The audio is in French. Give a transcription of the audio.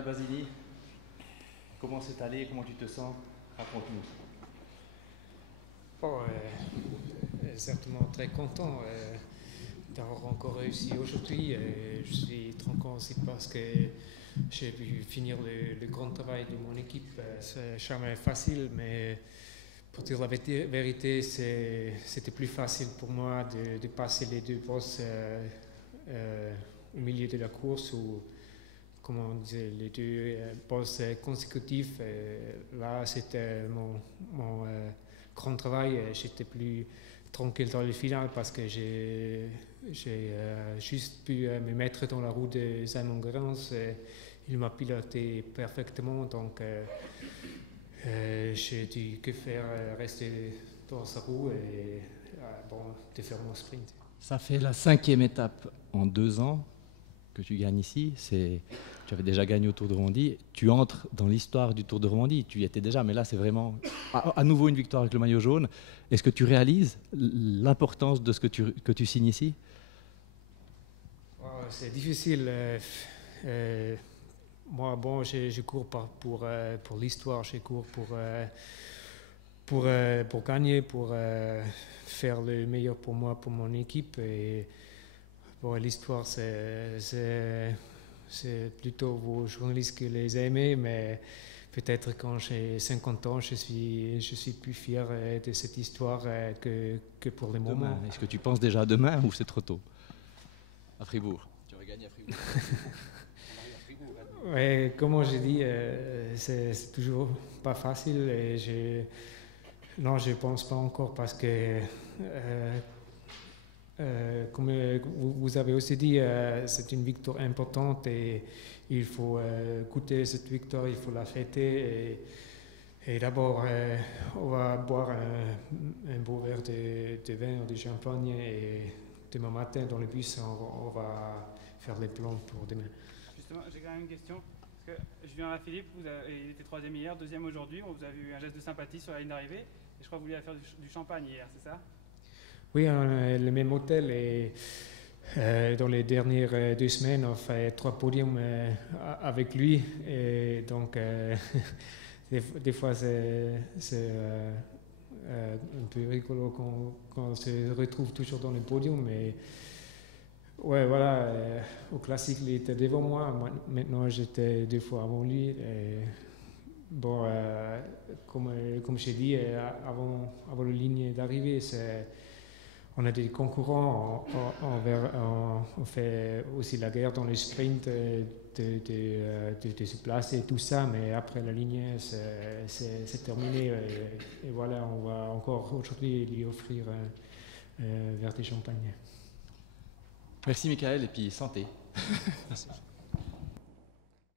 Michael Basili, comment c'est allé, comment tu te sens? Raconte-nous. Bon, certainement très content d'avoir encore réussi aujourd'hui. Je suis très content aussi parce que j'ai pu finir le grand travail de mon équipe. C'est jamais facile, mais pour dire la vérité, c'était plus facile pour moi de passer les deux bosses au milieu de la course ou, comme on disait, les deux bosses consécutifs. Là, c'était mon grand travail. J'étais plus tranquille dans le final parce que j'ai juste pu me mettre dans la roue de Simon Gerrans. Il m'a piloté parfaitement, donc j'ai dû que faire rester dans sa roue et de faire mon sprint. Ça fait la 5e étape en 2 ans que tu gagnes ici. Tu avais déjà gagné au Tour de Romandie. Tu entres dans l'histoire du Tour de Romandie. Tu y étais déjà, mais là, c'est vraiment à nouveau une victoire avec le maillot jaune. Est-ce que tu réalises l'importance de ce que tu signes ici? C'est difficile. Moi, bon, je cours pas pour l'histoire. Je cours pour gagner, pour faire le meilleur pour moi, pour mon équipe. Et bon, l'histoire, c'est plutôt vos journalistes qui les aiment, mais peut-être quand j'ai 50 ans, je suis plus fier de cette histoire que pour le moment. Est-ce que tu penses déjà à demain ou c'est trop tôt? À Fribourg. Tu aurais gagné à Fribourg. Ouais, comme j'ai dit, c'est toujours pas facile. Et non, je pense pas encore parce que, comme vous avez aussi dit, c'est une victoire importante et il faut goûter cette victoire, il faut la fêter. Et d'abord, on va boire un beau verre de vin ou de champagne et demain matin, dans le bus, on va faire les plans pour demain. Justement, j'ai quand même une question. Parce que Julien Alaphilippe, il était 3e hier, 2e aujourd'hui. On vous a vu un geste de sympathie sur la ligne d'arrivée. Et je crois que vous vouliez faire du champagne hier, c'est ça? Oui, on a le même hôtel et dans les dernières 2 semaines, on fait 3 podiums avec lui. Et donc, des fois, c'est un peu rigolo quand on se retrouve toujours dans le podium. Mais ouais, voilà, au classique, il était devant moi. Maintenant, j'étais 2 fois avant lui. Et bon, comme j'ai dit, avant la ligne d'arrivée, on a des concurrents, on fait aussi la guerre dans le sprint de se placer et tout ça, mais après la ligne, c'est terminé. Et voilà, on va encore aujourd'hui lui offrir un verre de champagne. Merci Michael et puis santé. Merci.